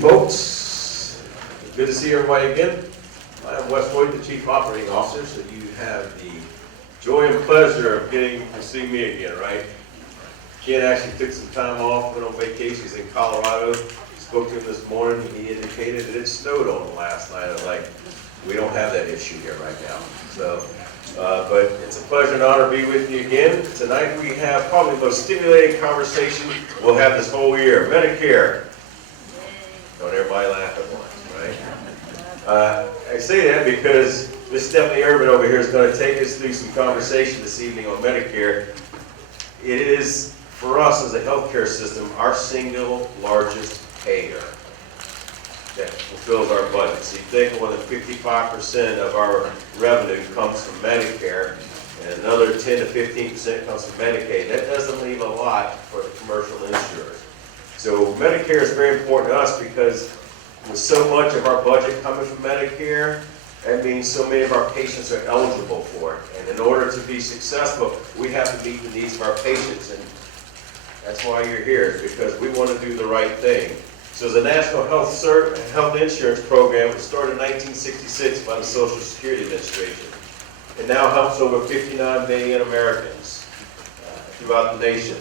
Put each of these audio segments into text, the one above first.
folks. Good to see everybody again. I'm Wes Boyd, the Chief Operating Officer, so you have the joy and pleasure of getting to see me again, right? Ken actually took some time off, went on vacation. He's in Colorado. Spoke to him this morning. He indicated that it snowed on him last night. I was like, we don't have that issue here right now. So, but it's a pleasure and honor to be with you again. Tonight we have probably the most stimulating conversation we'll have this whole year. Medicare. Don't everybody laugh at once, right? I say that because Miss Stephanie Irvin over here is going to take us through some conversation this evening on Medicare. It is, for us as a healthcare system, our single largest payer that fulfills our budget. So you think more than 55% of our revenue comes from Medicare, and another 10 to 15% comes from Medicaid. That doesn't leave a lot for the commercial insurers. So Medicare is very important to us because with so much of our budget coming from Medicare, that means so many of our patients are eligible for it. And in order to be successful, we have to meet the needs of our patients. And that's why you're here, is because we want to do the right thing. So the National Health Insurance Program was started in 1966 by the Social Security Administration. It now helps over 59 million Americans throughout the nation.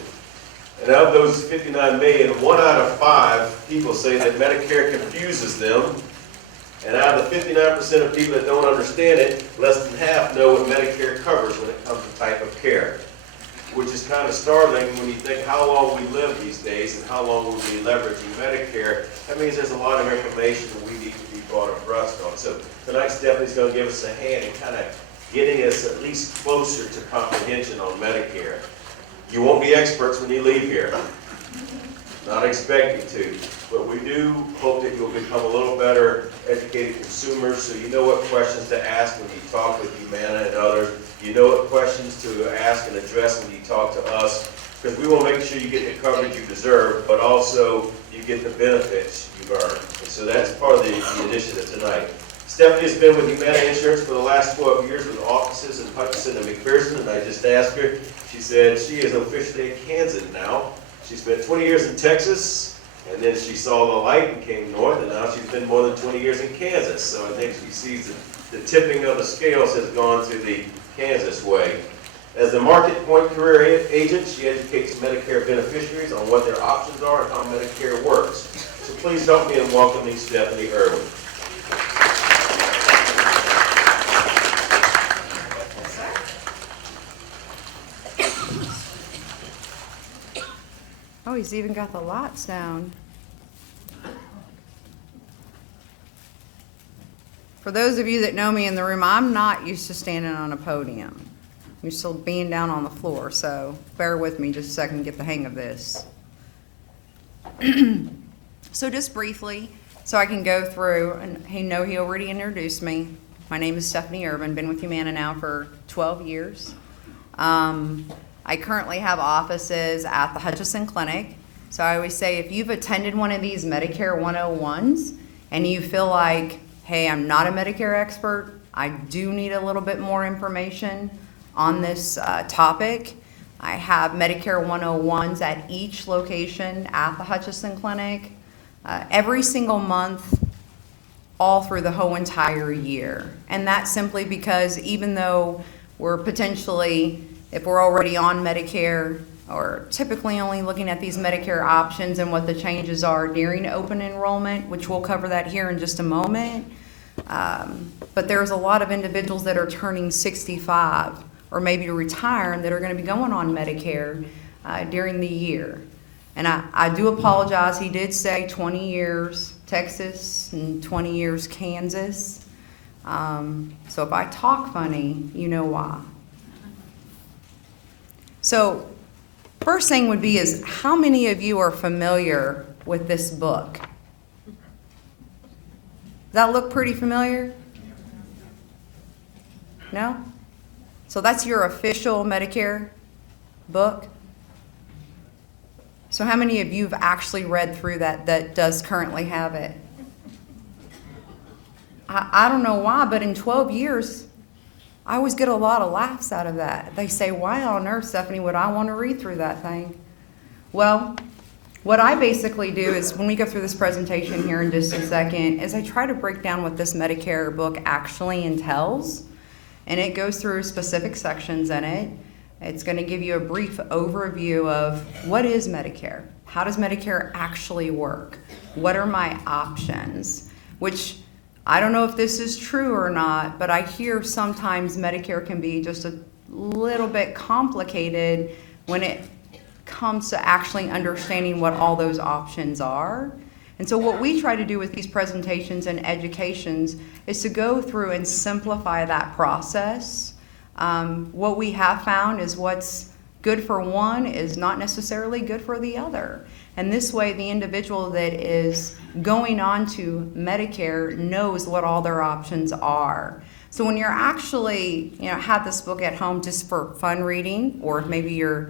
And of those 59 million, 1 out of 5 people say that Medicare confuses them. And out of the 59% of people that don't understand it, less than half know what Medicare covers when it comes to type of care. Which is kind of startling when you think how long we live these days and how long we'll be leveraging Medicare. That means there's a lot of information that we need to be brought abreast on. So tonight Stephanie's going to give us a hand in kind of getting us at least closer to comprehension on Medicare. You won't be experts when you leave here. Not expecting to. But we do hope that you'll become a little better educated consumers, so you know what questions to ask when you talk with Humana and others. You know what questions to ask and address when you talk to us, because we will make sure you get the coverage you deserve, but also you get the benefits you've earned. And so that's part of the initiative tonight. Stephanie has been with Humana Insurance for the last 12 years with offices in Hutchinson and McPherson, and I just asked her, she said she is officially a Kansan now. She spent 20 years in Texas, and then she saw the light and came north, and now she's been more than 20 years in Kansas. So I think she sees the tipping of the scales has gone to the Kansas way. As the Market Point career agent, she educates Medicare beneficiaries on what their options are and how Medicare works. So please help me in welcoming Stephanie Irvin. Oh, he's even got the lights down. For those of you that know me in the room, I'm not used to standing on a podium. I'm used to being down on the floor, so bear with me just a second to get the hang of this. So just briefly, so I can go through, and he already introduced me. My name is Stephanie Irvin, been with Humana now for 12 years. I currently have offices at the Hutchinson Clinic. So I always say if you've attended one of these Medicare 101s and you feel like, hey, I'm not a Medicare expert, I do need a little bit more information on this topic, I have Medicare 101s at each location at the Hutchinson Clinic every single month, all through the whole entire year. And that's simply because even though we're potentially, if we're already on Medicare, or typically only looking at these Medicare options and what the changes are during open enrollment, which we'll cover that here in just a moment. But there's a lot of individuals that are turning 65 or maybe retiring that are going to be going on Medicare during the year. And I do apologize. He did say 20 years Texas and 20 years Kansas. So if I talk funny, you know why. So first thing would be is how many of you are familiar with this book? Does that look pretty familiar? No? So that's your official Medicare book? So how many of you have actually read through that does currently have it? I don't know why, but in 12 years, I always get a lot of laughs out of that. They say, why on earth, Stephanie, would I want to read through that thing? Well, What I basically do is when we go through this presentation here in just a second is I try to break down what this Medicare book actually entails, and it goes through specific sections in it. It's going to give you a brief overview of what is Medicare, how does Medicare actually work, what are my options, which I don't know if this is true or not, but I hear sometimes Medicare can be just a little bit complicated when it comes to actually understanding what all those options are. And so what we try to do with these presentations and educations is to go through and simplify that process. What we have found is what's good for one is not necessarily good for the other. And this way, the individual that is going on to Medicare knows what all their options are. So when you're actually, have this book at home just for fun reading, or maybe you're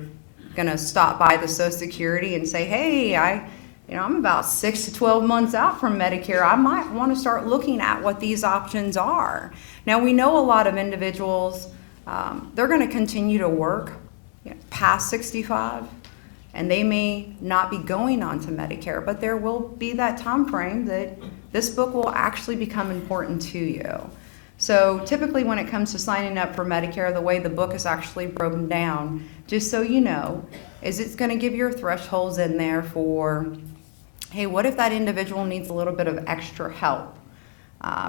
gonna stop by the Social Security and say, hey, I'm about 6 to 12 months out from Medicare. I might want to start looking at what these options are. Now, we know a lot of individuals, they're going to continue to work past 65, and they may not be going on to Medicare, but there will be that time frame that this book will actually become important to you. So typically when it comes to signing up for Medicare, the way the book is actually broken down, just so you know, is it's going to give your thresholds in there for, hey, what if that individual needs a little bit of extra help,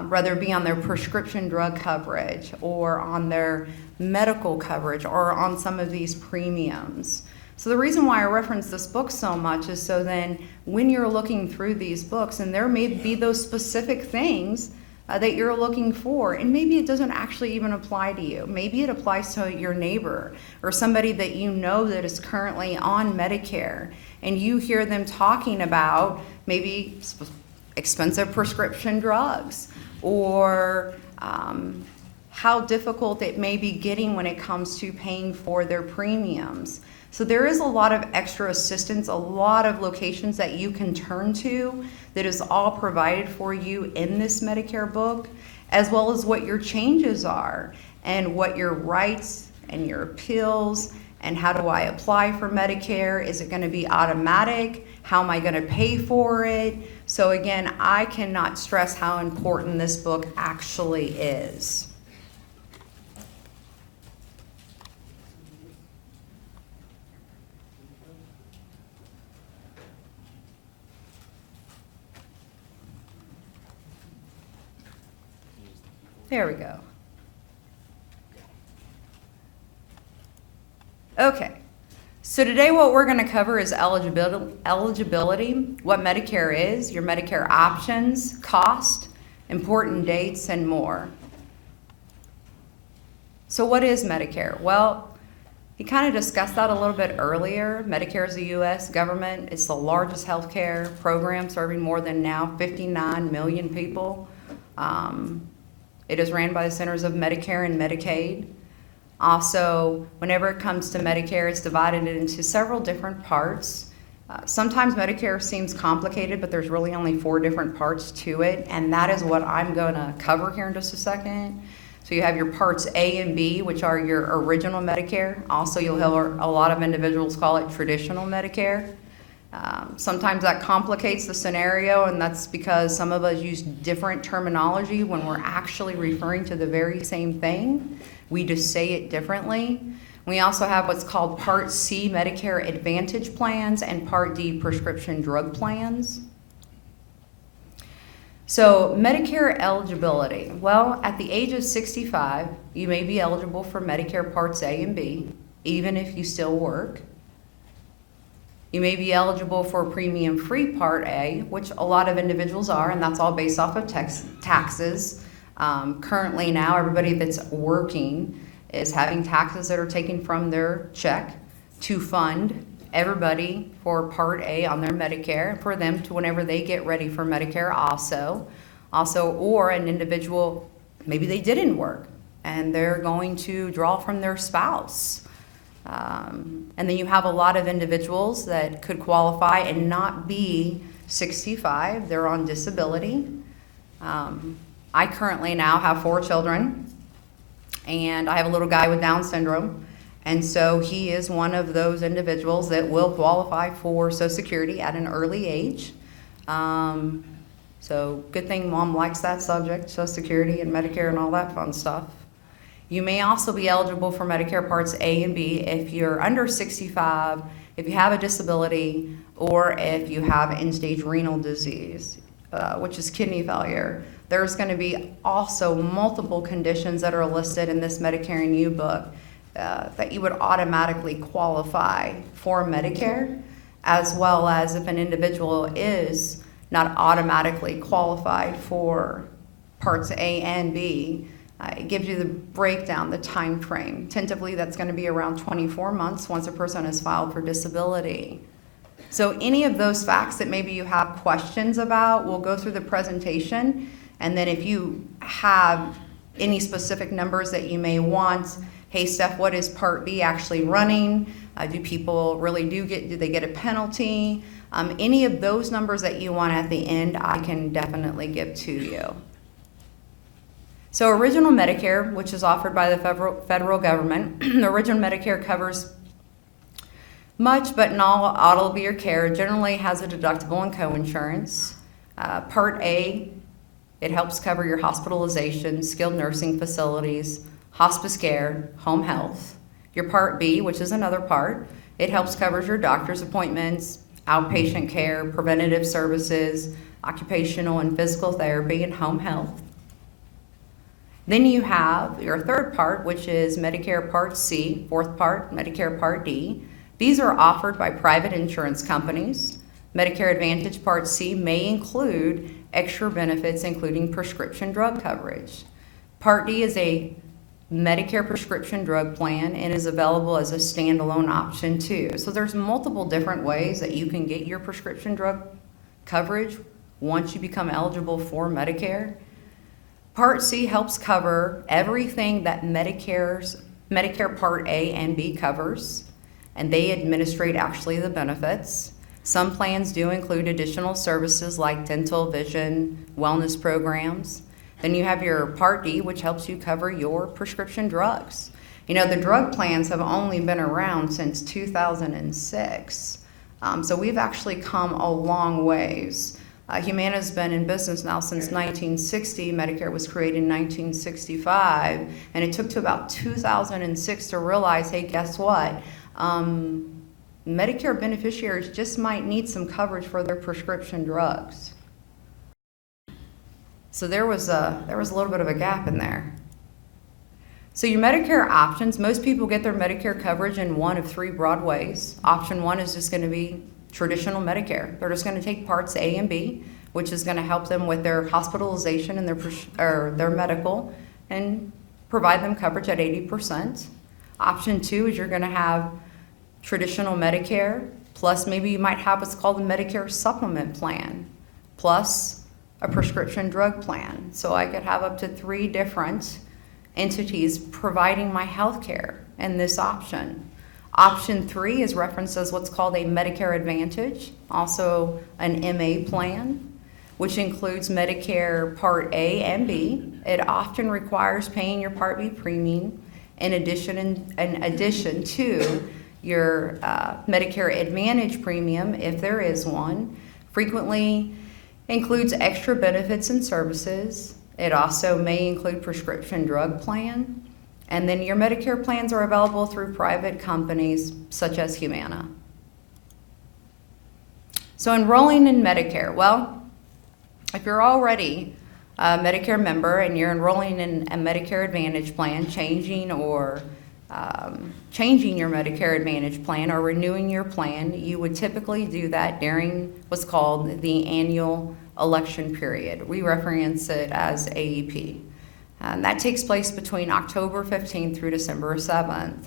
whether it be on their prescription drug coverage or on their medical coverage or on some of these premiums. So the reason why I reference this book so much is so then when you're looking through these books, and there may be those specific things that you're looking for, and maybe it doesn't actually even apply to you. Maybe it applies to your neighbor or somebody that you know that is currently on Medicare, and you hear them talking about maybe expensive prescription drugs or how difficult it may be getting when it comes to paying for their premiums. So there is a lot of extra assistance, a lot of locations that you can turn to that is all provided for you in this Medicare book, as well as what your changes are and what your rights and your appeals and how do I apply for Medicare? Is it going to be automatic? How am I going to pay for it? So again, I cannot stress how important this book actually is. There we go. Okay, so today what we're going to cover is eligibility, what Medicare is, your Medicare options, cost, important dates, and more. So what is Medicare? Well, you kind of discussed that a little bit earlier. Medicare is the U.S. government. It's the largest healthcare program serving more than now 59 million people. It is ran by the Centers of Medicare and Medicaid. Also, whenever it comes to Medicare, it's divided into several different parts. Sometimes Medicare seems complicated, but there's really only 4 different parts to it, and that is what I'm going to cover here in just a second. So you have your parts A and B, which are your original Medicare. Also, you'll hear a lot of individuals call it traditional Medicare. Sometimes that complicates the scenario, and that's because some of us use different terminology when we're actually referring to the very same thing. We just say it differently. We also have what's called Part C Medicare Advantage plans and Part D prescription drug plans. So Medicare eligibility. Well, at the age of 65, you may be eligible for Medicare Parts A and B, even if you still work. You may be eligible for premium-free Part A, which a lot of individuals are, and that's all based off of taxes. Currently now, everybody that's working is having taxes that are taken from their check to fund everybody for Part A on their Medicare, for them to whenever they get ready for Medicare also, or an individual, maybe they didn't work, and they're going to draw from their spouse. And then you have a lot of individuals that could qualify and not be 65. They're on disability. I currently now have 4 children, and I have a little guy with Down syndrome. And so he is one of those individuals that will qualify for Social Security at an early age. So good thing Mom likes that subject, Social Security and Medicare and all that fun stuff. You may also be eligible for Medicare Parts A and B if you're under 65, if you have a disability, or if you have end-stage renal disease, which is kidney failure. There's going to be also multiple conditions that are listed in this Medicare and You book that you would automatically qualify for Medicare, as well as if an individual is not automatically qualified for Parts A and B. It gives you the breakdown, the time frame. Tentatively, that's going to be around 24 months once a person is filed for disability. So any of those facts that maybe you have questions about, we'll go through the presentation. And then if you have any specific numbers that you may want, hey, Steph, what is Part B actually running? Do people really do they get a penalty? Any of those numbers that you want at the end, I can definitely give to you. So Original Medicare, which is offered by the federal government, Original Medicare covers much but not all of your care. Generally has a deductible and coinsurance. Part A, it helps cover your hospitalization, skilled nursing facilities, hospice care, home health. Your Part B, which is another part, it helps cover your doctor's appointments, outpatient care, preventative services, occupational and physical therapy, and home health. Then you have your third part, which is Medicare Part C, fourth part, Medicare Part D. These are offered by private insurance companies. Medicare Advantage Part C may include extra benefits, including prescription drug coverage. Part D is a Medicare prescription drug plan and is available as a standalone option too. So there's multiple different ways that you can get your prescription drug coverage once you become eligible for Medicare. Part C helps cover everything that Medicare Part A and B covers, and they administrate actually the benefits. Some plans do include additional services like dental, vision, wellness programs. Then you have your Part D, which helps you cover your prescription drugs. You know, the drug plans have only been around since 2006. So we've actually come a long ways. Humana's been in business now since 1960. Medicare was created in 1965, and it took to about 2006 to realize, hey, guess what? Medicare beneficiaries just might need some coverage for their prescription drugs. So there was a little bit of a gap in there. So your Medicare options, most people get their Medicare coverage in one of three broad ways. Option one is just going to be traditional Medicare. They're just going to take Parts A and B, which is going to help them with their hospitalization and their medical and provide them coverage at 80%. Option two is you're going to have traditional Medicare, plus maybe you might have what's called a Medicare Supplement plan, plus a prescription drug plan. So I could have up to 3 different entities providing my health care in this option. Option 3 is referenced as what's called a Medicare Advantage, also an MA plan, which includes Medicare Part A and B. It often requires paying your Part B premium in addition to your Medicare Advantage premium, if there is one. Frequently includes extra benefits and services. It also may include prescription drug plan. And then your Medicare plans are available through private companies such as Humana. So enrolling in Medicare, well, if you're already a Medicare member and you're enrolling in a Medicare Advantage plan, changing your Medicare Advantage plan or renewing your plan, you would typically do that during what's called the annual election period. We reference it as AEP. That takes place between October 15th through December 7th.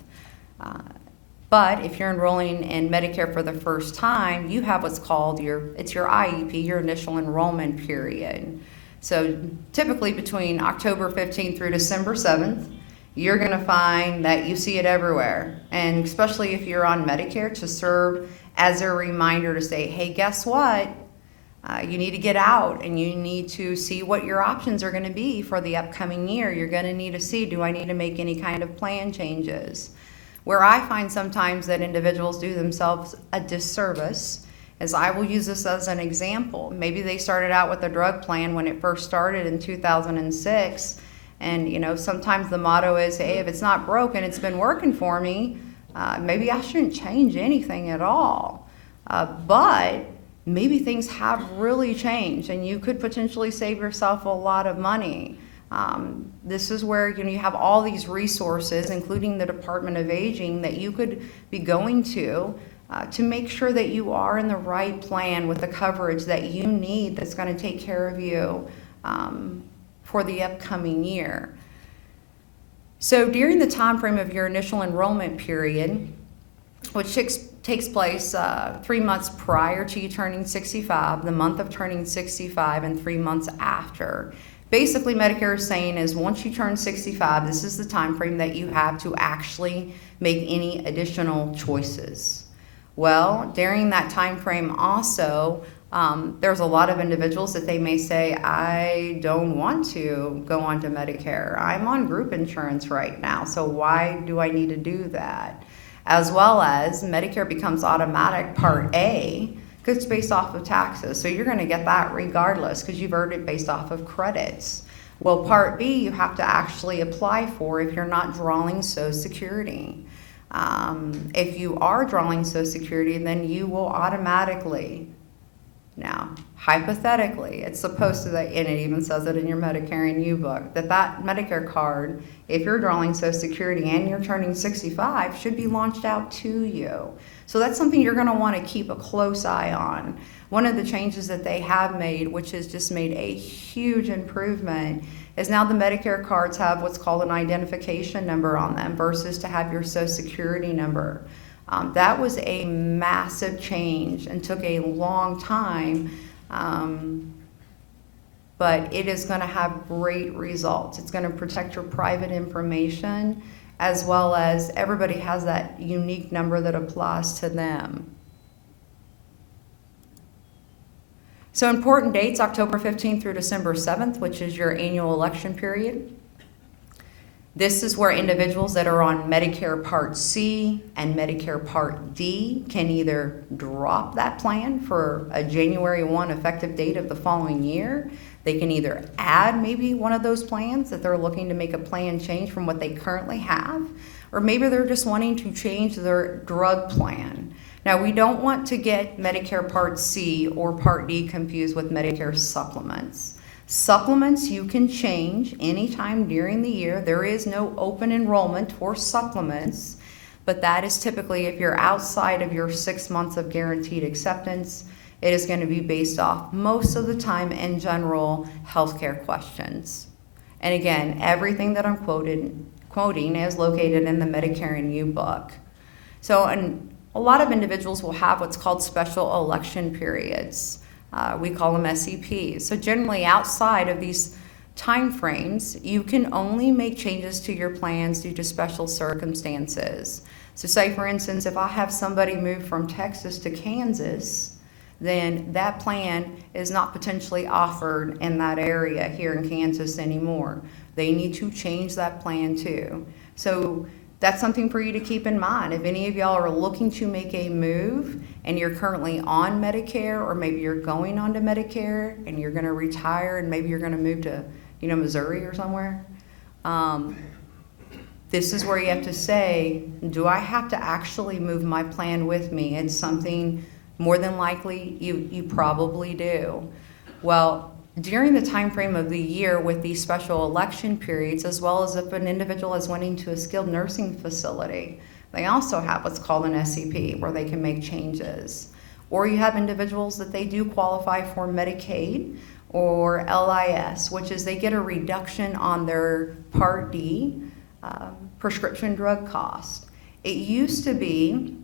But if you're enrolling in Medicare for the first time, you have what's called your IEP, your initial enrollment period. So typically between October 15th through December 7th, you're going to find that you see it everywhere. And especially if you're on Medicare, to serve as a reminder to say, hey, guess what? You need to get out and you need to see what your options are going to be for the upcoming year. You're going to need to see, do I need to make any kind of plan changes? Where I find sometimes that individuals do themselves a disservice is, I will use this as an example. Maybe they started out with a drug plan when it first started in 2006, and sometimes the motto is, hey, if it's not broken, it's been working for me. Maybe I shouldn't change anything at all. But maybe things have really changed, and you could potentially save yourself a lot of money. This is where you have all these resources, including the Department of Aging, that you could be going to make sure that you are in the right plan with the coverage that you need, that's going to take care of you for the upcoming year. So during the time frame of your initial enrollment period, which takes place 3 months prior to you turning 65, the month of turning 65, and 3 months after. Basically, Medicare is saying is, once you turn 65, this is the time frame that you have to actually make any additional choices. Well, during that time frame also, there's a lot of individuals that they may say, I don't want to go on to Medicare. I'm on group insurance right now, so why do I need to do that? As well as Medicare becomes automatic Part A, because it's based off of taxes. So you're going to get that regardless, because you've earned it based off of credits. Well, Part B, you have to actually apply for if you're not drawing Social Security. If you are drawing Social Security, then you will automatically, now, hypothetically, it's supposed to, and it even says it in your Medicare and U book, that Medicare card, if you're drawing Social Security and you're turning 65, should be launched out to you. So that's something you're going to want to keep a close eye on. One of the changes that they have made, which has just made a huge improvement, is now the Medicare cards have what's called an identification number on them versus to have your Social Security number. That was a massive change and took a long time, but it is going to have great results. It's going to protect your private information, as well as everybody has that unique number that applies to them. So important dates, October 15th through December 7th, which is your annual election period. This is where individuals that are on Medicare Part C and Medicare Part D can either drop that plan for a January 1 effective date of the following year. They can either add maybe one of those plans that they're looking to make a plan change from what they currently have, or maybe they're just wanting to change their drug plan. Now, we don't want to get Medicare Part C or Part D confused with Medicare Supplements. Supplements you can change anytime during the year. There is no open enrollment for supplements, but that is typically if you're outside of your 6 months of guaranteed acceptance. It is going to be based off, most of the time, in general healthcare questions. And again, everything that I'm quoting is located in the Medicare and U book. So, and a lot of individuals will have what's called special election periods. We call them SEPs. So generally outside of these time frames, you can only make changes to your plans due to special circumstances. So say, for instance, if I have somebody move from Texas to Kansas, then that plan is not potentially offered in that area here in Kansas anymore. They need to change that plan too. So that's something for you to keep in mind. If any of y'all are looking to make a move and you're currently on Medicare, or maybe you're going on to Medicare and you're going to retire and maybe you're going to move to, Missouri or somewhere, this is where you have to say, do I have to actually move my plan with me? It's something more than likely you probably do. Well, during the time frame of the year with these special election periods, as well as if an individual is wanting to a skilled nursing facility, they also have what's called an SEP where they can make changes. Or you have individuals that they do qualify for Medicaid or LIS, which is they get a reduction on their Part D prescription drug cost. It used to be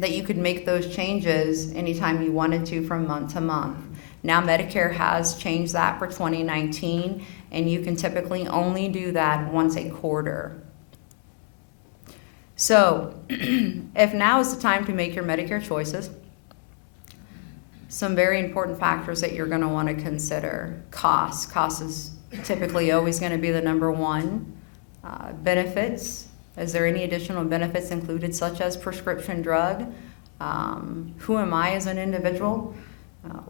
that you could make those changes anytime you wanted to from month to month. Now Medicare has changed that for 2019, and you can typically only do that once a quarter. So if now is the time to make your Medicare choices, some very important factors that you're going to want to consider. Cost is typically always going to be the number one. Benefits, Is there any additional benefits included, such as prescription drug? Who am I as an individual?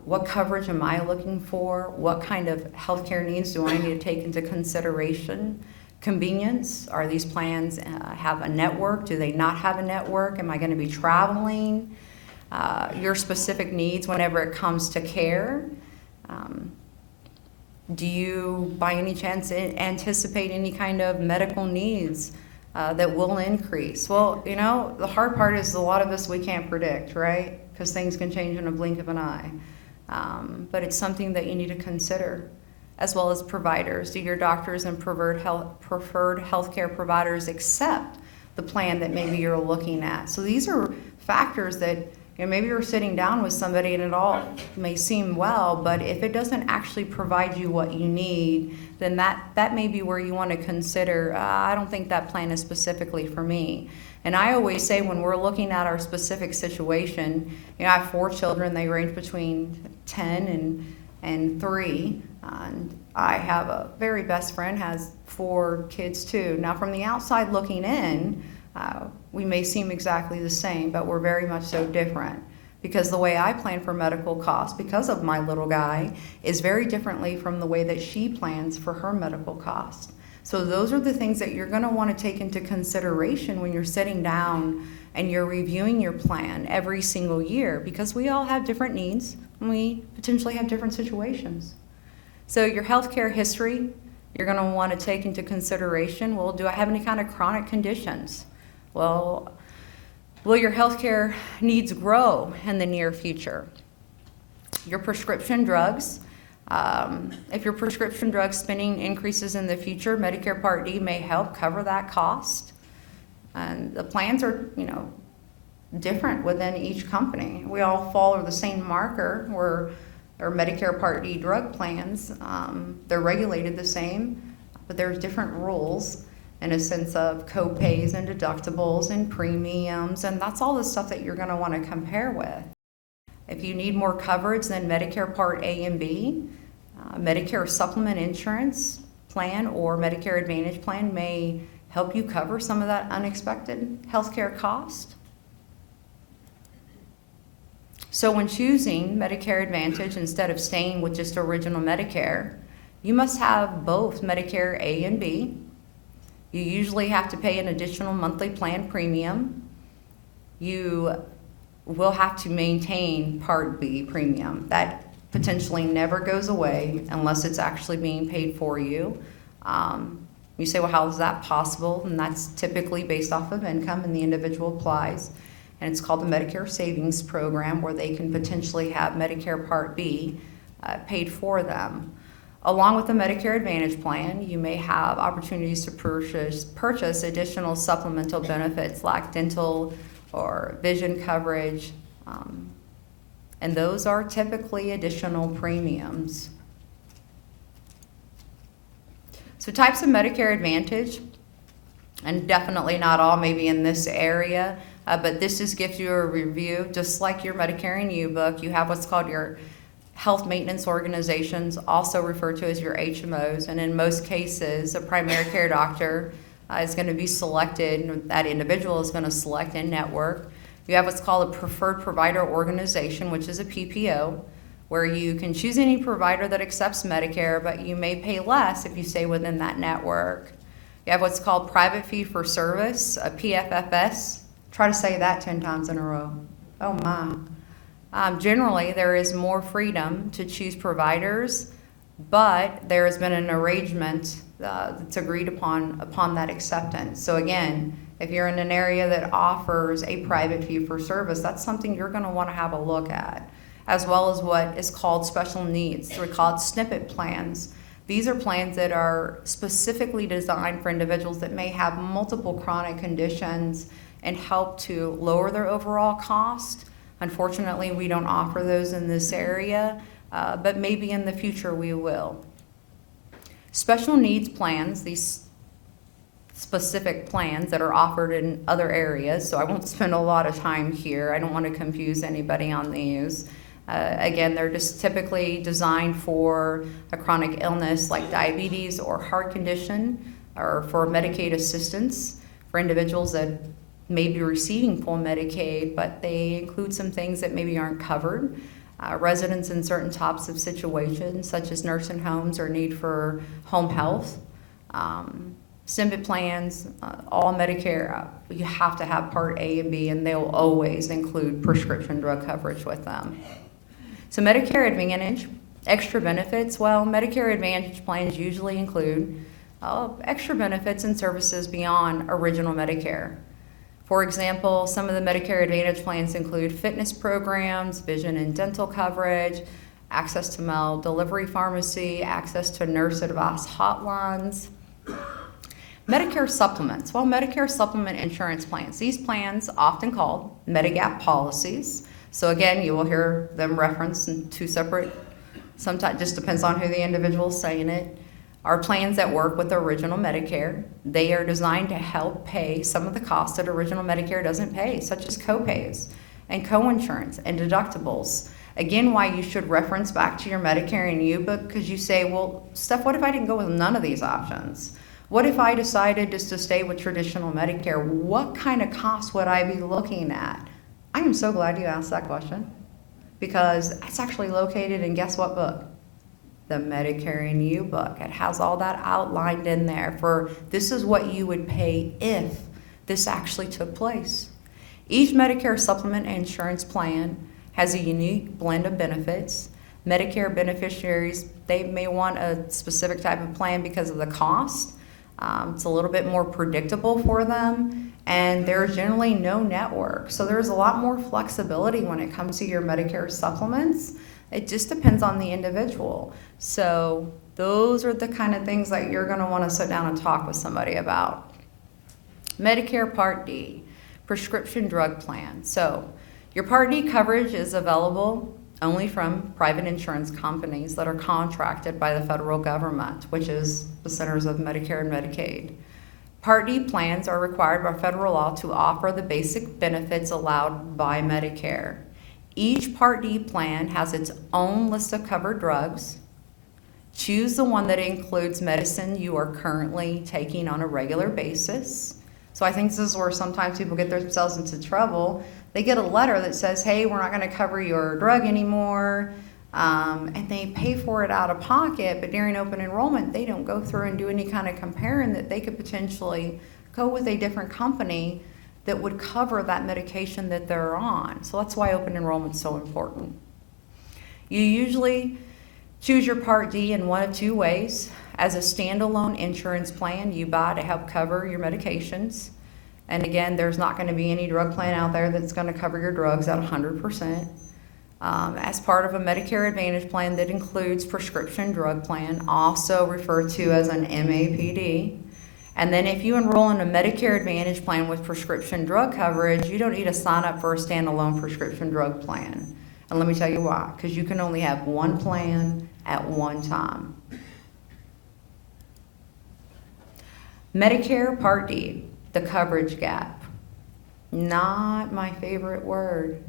What coverage am I looking for? What kind of healthcare needs do I need to take into consideration? Convenience, are these plans have a network? Do they not have a network? Am I going to be traveling? Your specific needs whenever it comes to care. Do you, by any chance, anticipate any kind of medical needs that will increase? Well, you know, the hard part is a lot of this we can't predict, right? Because things can change in a blink of an eye. But it's something that you need to consider, as well as providers. Do your doctors and preferred healthcare providers accept the plan that maybe you're looking at? So these are factors that, you know, maybe you're sitting down with somebody and it all may seem well, but if it doesn't actually provide you what you need, then that may be where you want to consider, I don't think that plan is specifically for me. And I always say, when we're looking at our specific situation, you know, I have 4 children. They range between 10 and 3. And I have a very best friend, has 4 kids too. Now, from the outside looking in, we may seem exactly the same, but we're very much so different. Because the way I plan for medical costs, because of my little guy, is very differently from the way that she plans for her medical costs. So those are the things that you're going to want to take into consideration when you're sitting down and you're reviewing your plan every single year, because we all have different needs and we potentially have different situations. So your healthcare history, you're going to want to take into consideration, well, do I have any kind of chronic conditions? Well, will your healthcare needs grow in the near future? Your prescription drugs. If your prescription drug spending increases in the future, Medicare Part D may help cover that cost. And the plans are, you know, different within each company. We all follow the same marker, where our Medicare Part D drug plans, they're regulated the same, but there's different rules in a sense of co-pays and deductibles and premiums, and that's all the stuff that you're going to want to compare with. If you need more coverage than Medicare Part A and B, Medicare Supplement insurance plan or Medicare Advantage plan may help you cover some of that unexpected healthcare cost. So when choosing Medicare Advantage instead of staying with just original Medicare, you must have both Medicare A and B. You usually have to pay an additional monthly plan premium. You will have to maintain Part B premium. That potentially never goes away unless it's actually being paid for you. You say, well, how is that possible? And that's typically based off of income, and the individual applies. And it's called the Medicare Savings Program, where they can potentially have Medicare Part B paid for them. Along with the Medicare Advantage plan, you may have opportunities to purchase additional supplemental benefits like dental or vision coverage, and those are typically additional premiums. So types of Medicare Advantage, and definitely not all, maybe in this area, but this just gives you a review. Just like your Medicare and U book, you have what's called your health maintenance organizations, also referred to as your HMOs, and in most cases, a primary care doctor is going to be selected, that individual is going to select in network. You have what's called a preferred provider organization, which is a PPO, where you can choose any provider that accepts Medicare, but you may pay less if you stay within that network. You have what's called private fee for service, a PFFS. Try to say that 10 times in a row. Oh my. Generally, there is more freedom to choose providers, but there has been an arrangement that's agreed upon that acceptance. So again, if you're in an area that offers a private fee for service, that's something you're going to want to have a look at, as well as what is called special needs. They're called snippet plans. These are plans that are specifically designed for individuals that may have multiple chronic conditions and help to lower their overall cost. Unfortunately, we don't offer those in this area, but maybe in the future we will. Special needs plans, these specific plans that are offered in other areas, so I won't spend a lot of time here. I don't want to confuse anybody on these. Again, they're just typically designed for a chronic illness like diabetes or heart condition, or for Medicaid assistance for individuals that may be receiving full Medicaid, but they include some things that maybe aren't covered. Residents in certain types of situations, such as nursing homes or need for home health. SNP plans, all Medicare, you have to have Part A and B, and they'll always include prescription drug coverage with them. So Medicare Advantage, extra benefits, well, Medicare Advantage plans usually include extra benefits and services beyond original Medicare. For example, some of the Medicare Advantage plans include fitness programs, vision and dental coverage, access to mail delivery pharmacy, access to nurse advice hotlines. Medicare Supplements. Well, Medicare Supplement insurance plans. These plans, often called Medigap policies. So again, you will hear them referenced in two separate, sometimes just depends on who the individual is saying it, are plans that work with original Medicare. They are designed to help pay some of the costs that original Medicare doesn't pay, such as copays and coinsurance and deductibles. Again, why you should reference back to your Medicare and U book, because you say, well, Steph, what if I didn't go with none of these options? What if I decided just to stay with traditional Medicare? What kind of costs would I be looking at? I am so glad you asked that question, because it's actually located in, guess what book? The Medicare and U book. It has all that outlined in there for this is what you would pay if this actually took place. Each Medicare supplement insurance plan has a unique blend of benefits. Medicare beneficiaries, they may want a specific type of plan because of the cost. It's a little bit more predictable for them, and there's generally no network. So there's a lot more flexibility when it comes to your Medicare supplements. It just depends on the individual. So those are the kind of things that you're going to want to sit down and talk with somebody about. Medicare Part D, prescription drug plan. So your Part D coverage is available only from private insurance companies that are contracted by the federal government, which is the Centers of Medicare and Medicaid. Part D plans are required by federal law to offer the basic benefits allowed by Medicare. Each Part D plan has its own list of covered drugs. Choose the one that includes medicine you are currently taking on a regular basis. So I think this is where sometimes people get themselves into trouble. They get a letter that says, hey, we're not going to cover your drug anymore, and they pay for it out of pocket, but during open enrollment, they don't go through and do any kind of comparing that they could potentially go with a different company that would cover that medication that they're on. So that's why open enrollment is so important. You usually choose your Part D in one of two ways. As a standalone insurance plan you buy to help cover your medications. And again, there's not going to be any drug plan out there that's going to cover your drugs at 100%. As part of a Medicare Advantage plan that includes prescription drug plan, also referred to as an MAPD. And then if you enroll in a Medicare Advantage plan with prescription drug coverage, you don't need to sign up for a standalone prescription drug plan. And let me tell you why, because you can only have one plan at one time. Medicare Part D, the coverage gap. Not my favorite word.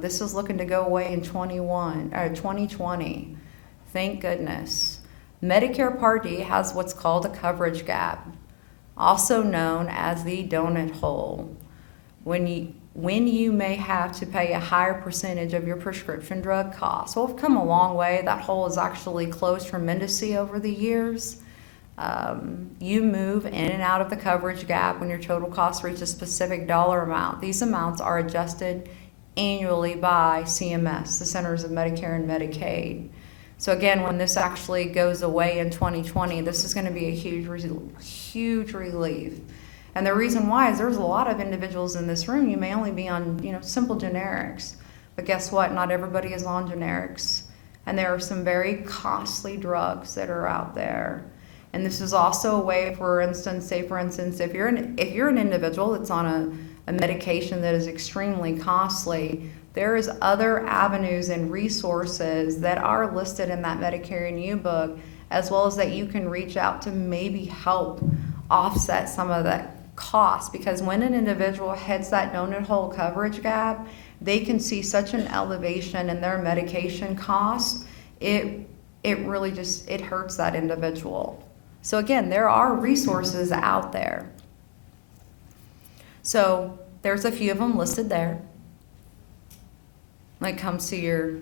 This is looking to go away in 2020. Thank goodness. Medicare Part D has what's called a coverage gap, also known as the donut hole. When you may have to pay a higher percentage of your prescription drug costs. Well, we've come a long way. That hole has actually closed tremendously over the years. You move in and out of the coverage gap when your total costs reach a specific dollar amount. These amounts are adjusted annually by CMS, the Centers of Medicare and Medicaid. So again, when this actually goes away in 2020, this is going to be a huge relief. And the reason why is there's a lot of individuals in this room, you may only be on, simple generics. But guess what? Not everybody is on generics. And there are some very costly drugs that are out there. And this is also a way, for instance, if you're an individual that's on a medication that is extremely costly, there is other avenues and resources that are listed in that Medicare and U book, as well as that you can reach out to maybe help offset some of that cost. Because when an individual hits that donut hole coverage gap, they can see such an elevation in their medication costs, it really just, it hurts that individual. So again, there are resources out there. So there's a few of them listed there. When it comes to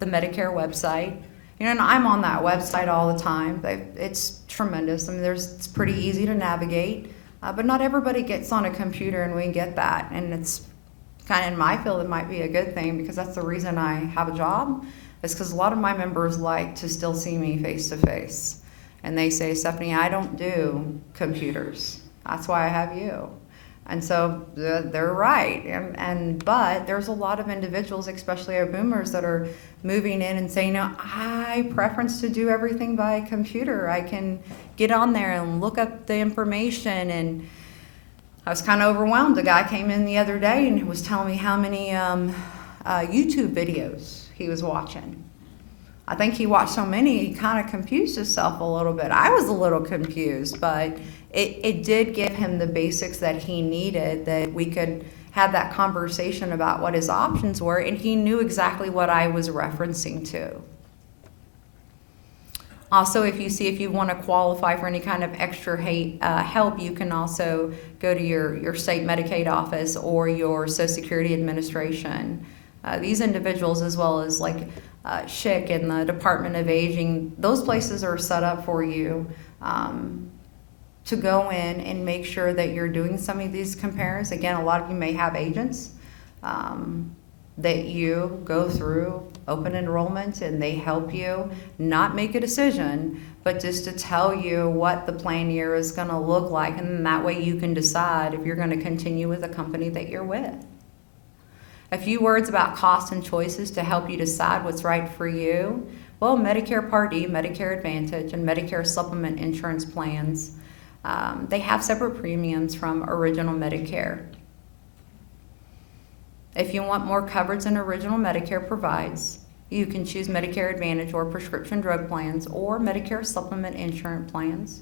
the Medicare website, and I'm on that website all the time. It's tremendous. I mean, it's pretty easy to navigate, but not everybody gets on a computer, and we get that. And it's kind of in my field, it might be a good thing because that's the reason I have a job. Is because a lot of my members like to still see me face to face, and they say, Stephanie, I don't do computers. That's why I have you. And so they're right. But there's a lot of individuals, especially our boomers, that are moving in and saying, no, I preference to do everything by computer. I can get on there and look up the information. And I was kind of overwhelmed. The guy came in the other day and was telling me how many YouTube videos he was watching. I think he watched so many, he kind of confused himself a little bit. I was a little confused, but it did give him the basics that he needed, that we could have that conversation about what his options were, and he knew exactly what I was referencing to. Also, if you want to qualify for any kind of extra help, you can also go to your state Medicaid office or your Social Security Administration. These individuals, as well as like SHIC and the Department of Aging, those places are set up for you to go in and make sure that you're doing some of these compares. Again, a lot of you may have agents that you go through open enrollment, and they help you not make a decision, but just to tell you what the plan year is going to look like, and that way you can decide if you're going to continue with the company that you're with. A few words about costs and choices to help you decide what's right for you. Well, Medicare Part D, Medicare Advantage, and Medicare Supplement insurance plans, they have separate premiums from Original Medicare. If you want more coverage than Original Medicare provides, you can choose Medicare Advantage or prescription drug plans or Medicare Supplement insurance plans.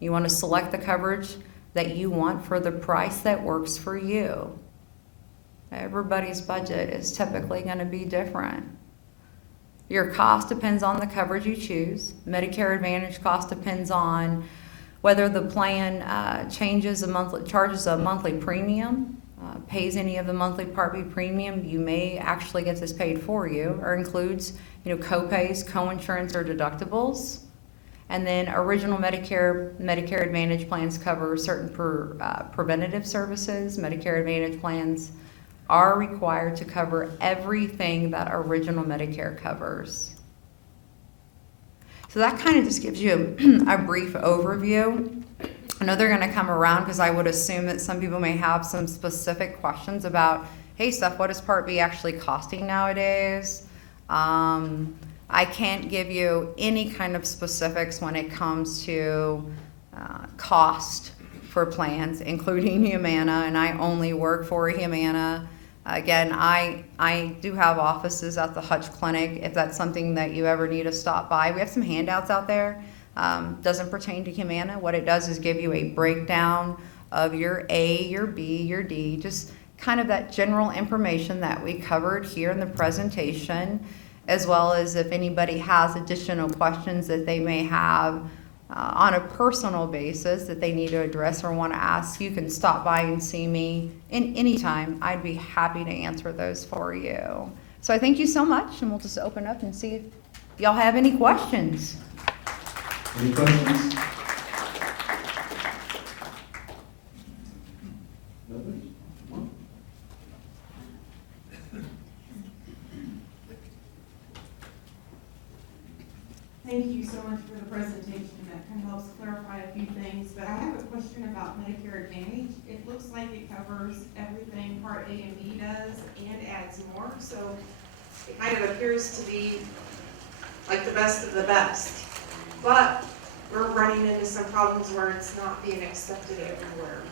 You want to select the coverage that you want for the price that works for you. Everybody's budget is typically going to be different. Your cost depends on the coverage you choose. Medicare Advantage cost depends on whether the plan charges a monthly premium, pays any of the monthly Part B premium. You may actually get this paid for you, or includes co-pays, co-insurance, or deductibles. And then Original Medicare Advantage plans cover certain preventative services. Medicare Advantage plans are required to cover everything that Original Medicare covers. So that kind of just gives you a brief overview. I know they're going to come around because I would assume that some people may have some specific questions about, hey, Steph, what is Part B actually costing nowadays? I can't give you any kind of specifics when it comes to cost for plans, including Humana, and I only work for Humana. Again, I do have offices at the Hutch Clinic if that's something that you ever need to stop by. We have some handouts out there. Doesn't pertain to Humana. What it does is give you a breakdown of your A, your B, your D, just kind of that general information that we covered here in the presentation, as well as if anybody has additional questions that they may have on a personal basis that they need to address or want to ask, you can stop by and see me in any time. I'd be happy to answer those for you. So I thank you so much, and we'll just open up and see if y'all have any questions. Any questions? Nobody? Come on. Thank you so much for the presentation. That kind of helps clarify a few things. But I have a question about Medicare Advantage. It looks like it covers everything Part A and B does and adds more. So it kind of appears to be like the best of the best. But we're running into some problems where it's not being accepted everywhere.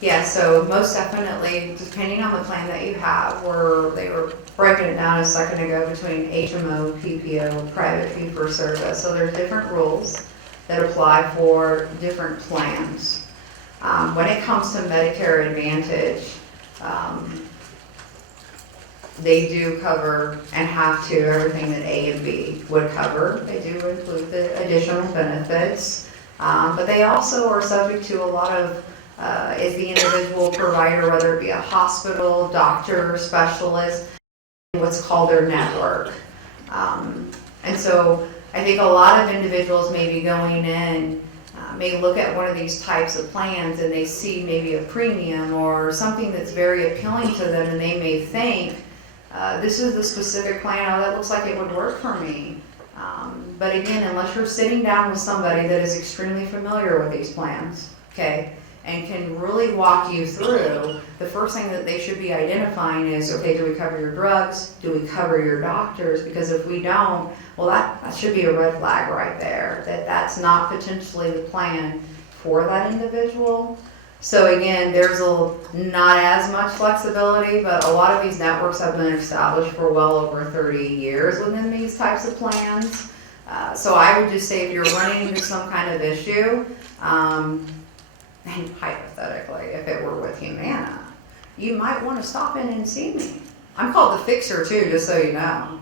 Yeah, so most definitely, depending on the plan that you have, they were breaking it down a second ago between HMO, PPO, private fee-for-service. So there's different rules that apply for different plans. When it comes to Medicare Advantage, they do cover and have to everything that A and B would cover. They do include the additional benefits, but they also are subject to a lot of is the individual provider, whether it be a hospital, doctor, specialist, what's called their network. And so I think a lot of individuals may be going in, may look at one of these types of plans and they see maybe a premium or something that's very appealing to them, and they may think, this is the specific plan, oh, that looks like it would work for me. But again, unless you're sitting down with somebody that is extremely familiar with these plans, okay, and can really walk you through, the first thing that they should be identifying is, okay, do we cover your drugs? Do we cover your doctors? Because if we don't, well, that should be a red flag right there, that that's not potentially the plan for that individual. So again, there's not as much flexibility, but a lot of these networks have been established for well over 30 years within these types of plans. So I would just say if you're running into some kind of issue, and hypothetically, if it were with Humana, you might want to stop in and see me. I'm called the fixer too, just so you know.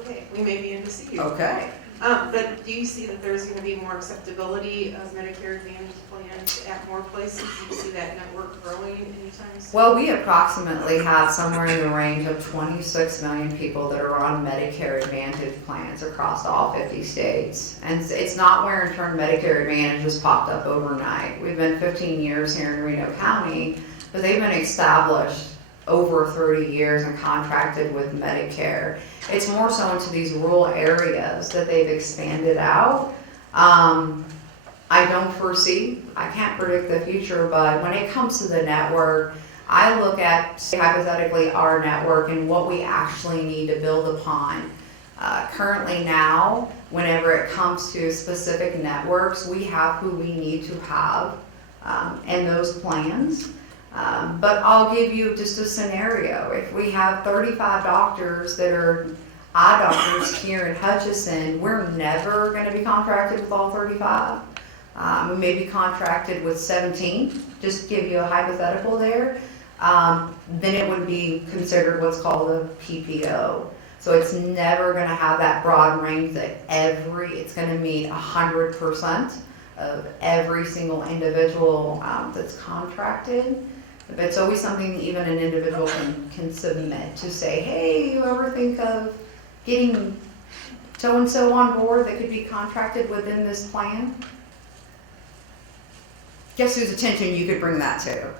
Okay, we may be in to see you. Okay. But do you see that there's gonna be more acceptability of Medicare Advantage plans at more places? Do you see that network growing anytime soon? Well, we approximately have somewhere in the range of 26 million people that are on Medicare Advantage plans across all 50 states. And it's not where in turn Medicare Advantage has popped up overnight. We've been 15 years here in Reno County, but they've been established over 30 years and contracted with Medicare. It's more so into these rural areas that they've expanded out. I don't foresee, I can't predict the future, but when it comes to the network, I look at, say, hypothetically, our network and what we actually need to build upon. Currently now, whenever it comes to specific networks, we have who we need to have in those plans. But I'll give you just a scenario. If we have 35 doctors that are eye doctors here in Hutchinson, we're never going to be contracted with all 35. We may be contracted with 17, just to give you a hypothetical there. Then it would be considered what's called a PPO. So it's never going to have that broad range that it's going to meet 100% of every single individual that's contracted. But it's always something even an individual can submit to say, hey, you ever think of getting so-and-so on board that could be contracted within this plan? Guess whose attention you could bring that to?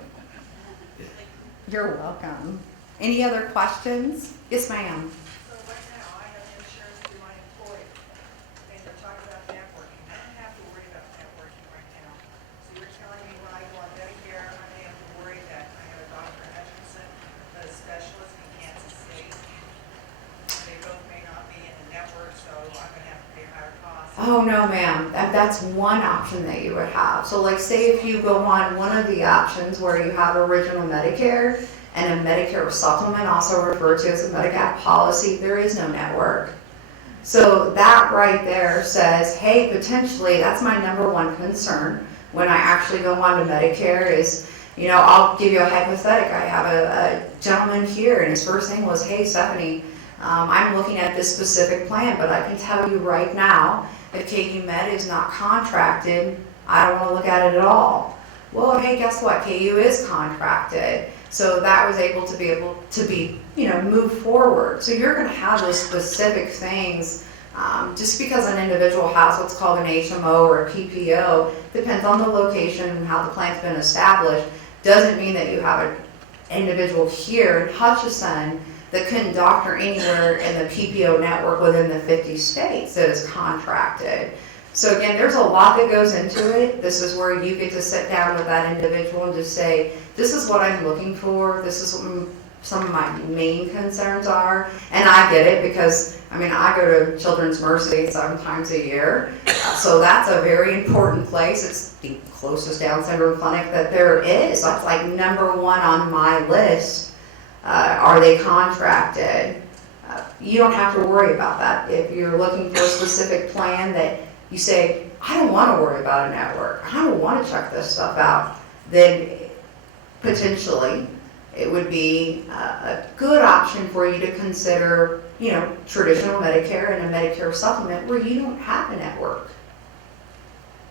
You're welcome. Any other questions? Yes, ma'am. So right now, I have insurance through my employer, and they're talking about networking. I don't have to worry about networking right now. So you're telling me when I go on Medicare, I may have to worry that I have a Dr. Hutchinson, a specialist in Kansas City. They both may not be in the network, so I'm gonna have to pay a higher cost. Oh, no, ma'am. That's one option that you would have. So like say if you go on one of the options where you have original Medicare and a Medicare Supplement, also referred to as a Medicare policy, there is no network. So that right there says, hey, potentially that's my number one concern when I actually go on to Medicare is, you know, I'll give you a hypothetical. I have a gentleman here and his first thing was, hey, Stephanie, I'm looking at this specific plan, but I can tell you right now, if KU Med is not contracted, I don't want to look at it at all. Well, hey, guess what? KU is contracted. So that was able to be, you know, move forward. So you're going to have those specific things. Just because an individual has what's called an HMO or a PPO, depends on the location and how the plan's been established, doesn't mean that you have an individual here in Hutchinson that couldn't doctor anywhere in the PPO network within the 50 states that is contracted. So again, there's a lot that goes into it. This is where you get to sit down with that individual and just say, this is what I'm looking for. This is what some of my main concerns are. And I get it because, I mean, I go to Children's Mercy 7 times a year. So that's a very important place. It's the closest Down syndrome clinic that there is. That's like number one on my list. Are they contracted? You don't have to worry about that. If you're looking for a specific plan that you say, I don't want to worry about a network, I don't want to check this stuff out, then potentially it would be a good option for you to consider, you know, traditional Medicare and a Medicare Supplement where you don't have a network.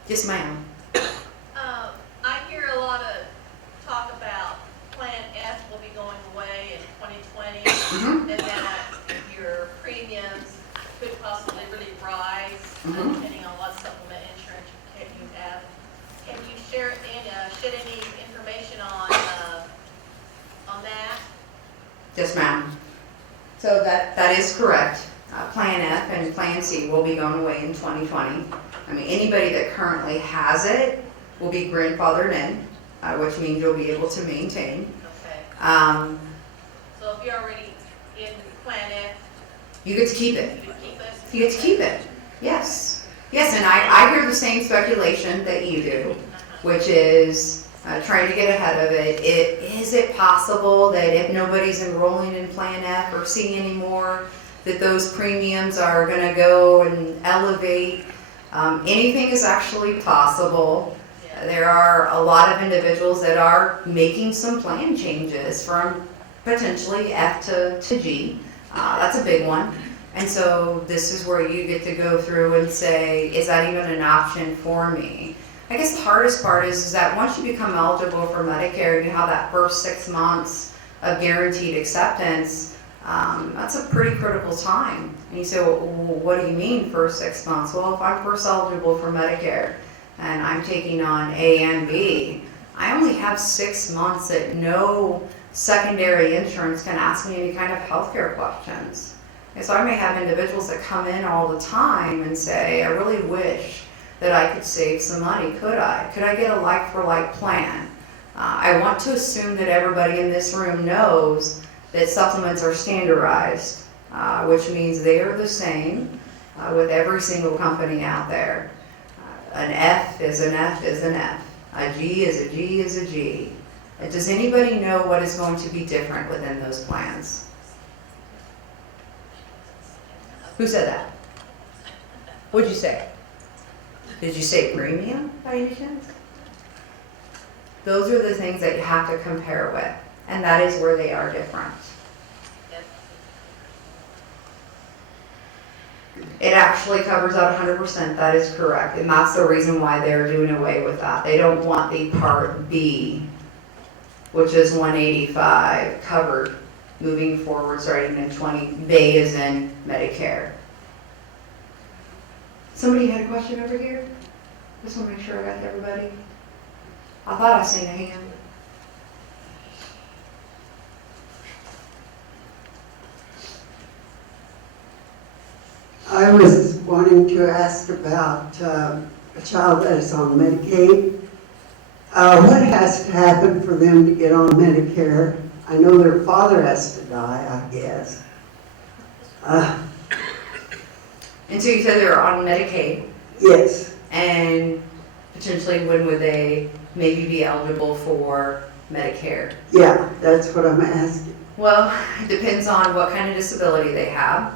Yes, ma'am. I hear a lot of Yes, ma'am. So that is correct. Plan F and Plan C will be going away in 2020. I mean, anybody that currently has it will be grandfathered in, which means you'll be able to maintain. Okay, so if you're already in Plan F, You get to keep it. you can keep us? You get to keep it. Yes. Yes, and I hear the same speculation that you do, which is trying to get ahead of it. Is it possible that if nobody's enrolling in Plan F or C anymore, that those premiums are going to go and elevate? Anything is actually possible. There are a lot of individuals that are making some plan changes from potentially F to G. That's a big one. And so this is where you get to go through and say, is that even an option for me? I guess the hardest part is that once you become eligible for Medicare and you have that first 6 months of guaranteed acceptance, that's a pretty critical time. And you say, well, what do you mean first 6 months? Well, if I'm first eligible for Medicare and I'm taking on A and B, I only have 6 months that no secondary insurance can ask me any kind of healthcare questions. And so I may have individuals that come in all the time and say, I really wish that I could save some money. Could I? Could I get a like-for-like plan? I want to assume that everybody in this room knows that supplements are standardized, which means they are the same with every single company out there. An F is an F is an F. A G is a G is a G. Does anybody know what is going to be different within those plans? Who said that? What'd you say? Did you say premium by any chance? Those are the things that you have to compare with, and that is where they are different. Yep. It actually covers out 100%, that is correct, and that's the reason why they're doing away with that. They don't want the Part B, which is 185, covered moving forward starting in 20, Bay is in Medicare. Somebody had a question over here? Just want to make sure I got to everybody. I thought I seen a hand. I was wanting to ask about a child that is on Medicaid. What has to happen for them to get on Medicare? I know their father has to die, I guess. And so you said they're on Medicaid, Yes, and potentially when would they maybe be eligible for Medicare? yeah, that's what I'm asking. Well, it depends on what kind of disability they have.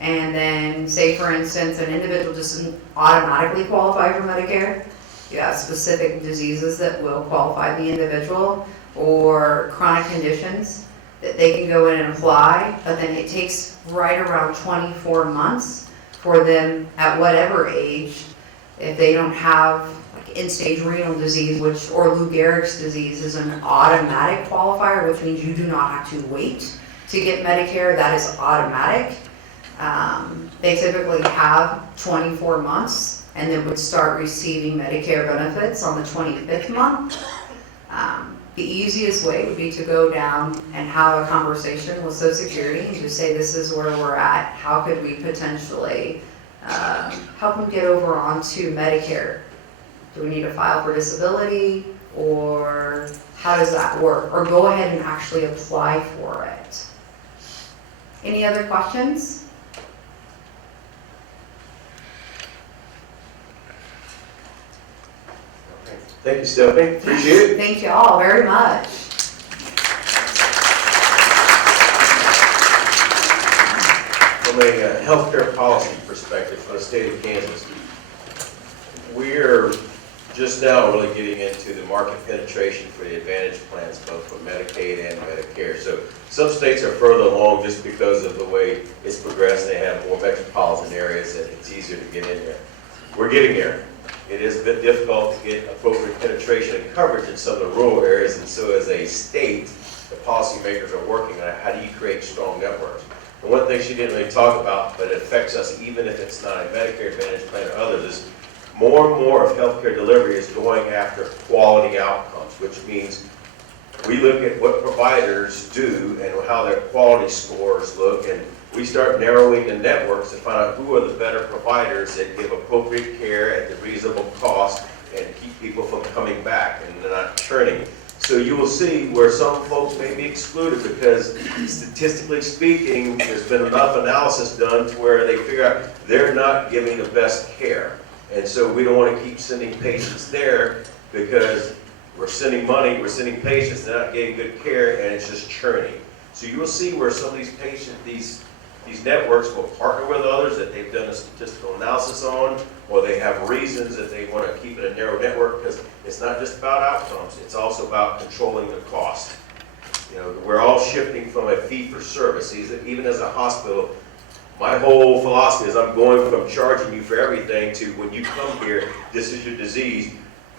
And then, say for instance, an individual doesn't automatically qualify for Medicare. You have specific diseases that will qualify the individual, or chronic conditions that they can go in and apply, but then it takes right around 24 months for them at whatever age, if they don't have like end-stage renal disease, or Lou Gehrig's disease is an automatic qualifier, which means you do not have to wait to get Medicare. That is automatic. They typically have 24 months and then would start receiving Medicare benefits on the 25th month. The easiest way would be to go down and have a conversation with Social Security and just say, this is where we're at. How could we potentially help them get over onto Medicare? Do we need to file for disability, or how does that work? Or go ahead and actually apply for it. Any other questions? Thank you, Stephanie. Appreciate it. Thank you all very much. From a healthcare policy perspective for the state of Kansas, we're just now really getting into the market penetration for the Advantage plans, both for Medicaid and Medicare. So some states are further along just because of the way it's progressed. They have more metropolitan areas that it's easier to get in there. We're getting there. It is a bit difficult to get appropriate penetration and coverage in some of the rural areas, and so as a state, the policymakers are working on how do you create strong networks. And one thing she didn't really talk about, but it affects us even if it's not a Medicare Advantage plan or others, is more and more of healthcare delivery is going after quality outcomes, which means we look at what providers do and how their quality scores look, and we start narrowing the networks to find out who are the better providers that give appropriate care at the reasonable cost and keep people from coming back and they're not turning. So you will see where some folks may be excluded because statistically speaking, there's been enough analysis done to where they figure out they're not giving the best care. And so we don't want to keep sending patients there because we're sending money, we're sending patients, they're not getting good care, and it's just churning. So you will see where some of these patients, these networks will partner with others that they've done a statistical analysis on, or they have reasons that they want to keep it a narrow network, because it's not just about outcomes, it's also about controlling the cost. You know, we're all shifting from a fee-for-service. Even as a hospital, my whole philosophy is I'm going from charging you for everything to when you come here, this is your disease,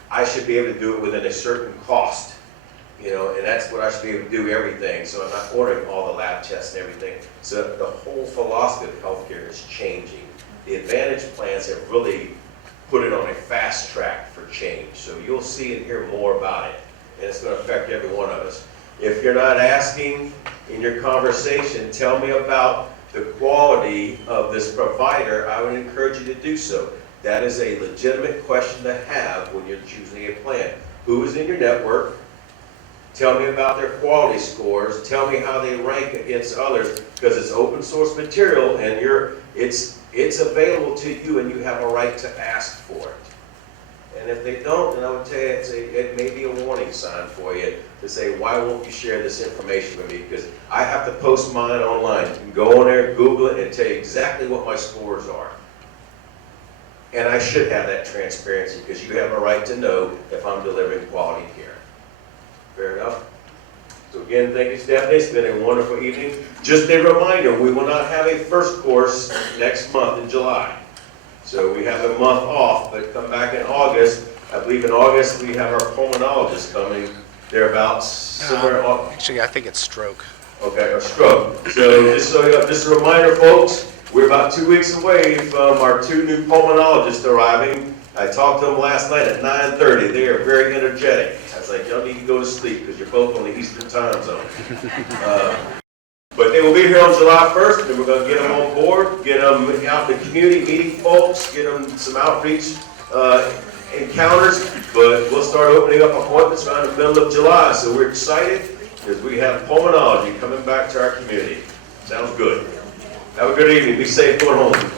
I should be able to do it within a certain cost. You know, and that's what I should be able to do everything. So I'm not ordering all the lab tests and everything. So the whole philosophy of healthcare is changing. The Advantage plans have really put it on a fast track for change. So you'll see and hear more about it. And it's going to affect every one of us. If you're not asking in your conversation, tell me about the quality of this provider, I would encourage you to do so. That is a legitimate question to have when you're choosing a plan. Who is in your network? Tell me about their quality scores. Tell me how they rank against others, because it's open source material and it's available to you and you have a right to ask for it. And if they don't, then I would tell you it may be a warning sign for you to say, why won't you share this information with me? Because I have to post mine online. You can go on there, Google it, and tell you exactly what my scores are. And I should have that transparency because you have a right to know if I'm delivering quality care. Fair enough? So again, thank you, Stephanie. It's been a wonderful evening. Just a reminder, we will not have a first course next month in July. So we have a month off, but come back in August. I believe in August we have our pulmonologist coming. Thereabouts somewhere. Actually, I think it's stroke. Okay, or stroke. So just a reminder, folks, we're about 2 weeks away from our 2 new pulmonologists arriving. I talked to them last night at 9:30. They are very energetic. I was like, y'all need to go to sleep because you're both on the Eastern time zone. But they will be here on July 1st, and we're going to get them on board, get them out in the community, meeting folks, get them some outreach encounters. But we'll start opening up appointments around the middle of July. So we're excited because we have pulmonology coming back to our community. Sounds good. Have a good evening. Be safe going home.